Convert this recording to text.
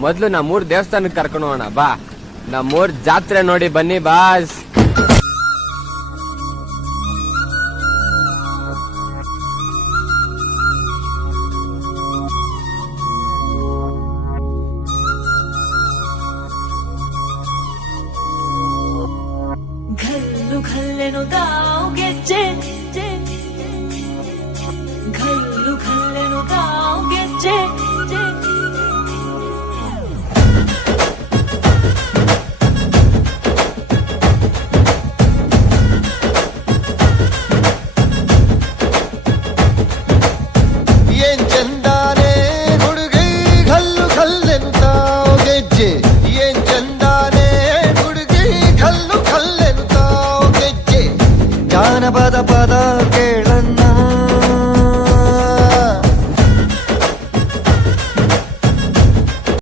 ಮೊದ್ಲು ನಮ್ಮೂರ್ ದೇವಸ್ಥಾನಕ್ಕೆ ಕರ್ಕೊಂಡು ಹೋಗೋಣ ಬಾ. ನಮ್ಮೂರ್ ಜಾತ್ರೆ ನೋಡಿ ಬನ್ನಿ ಬಾಸ್.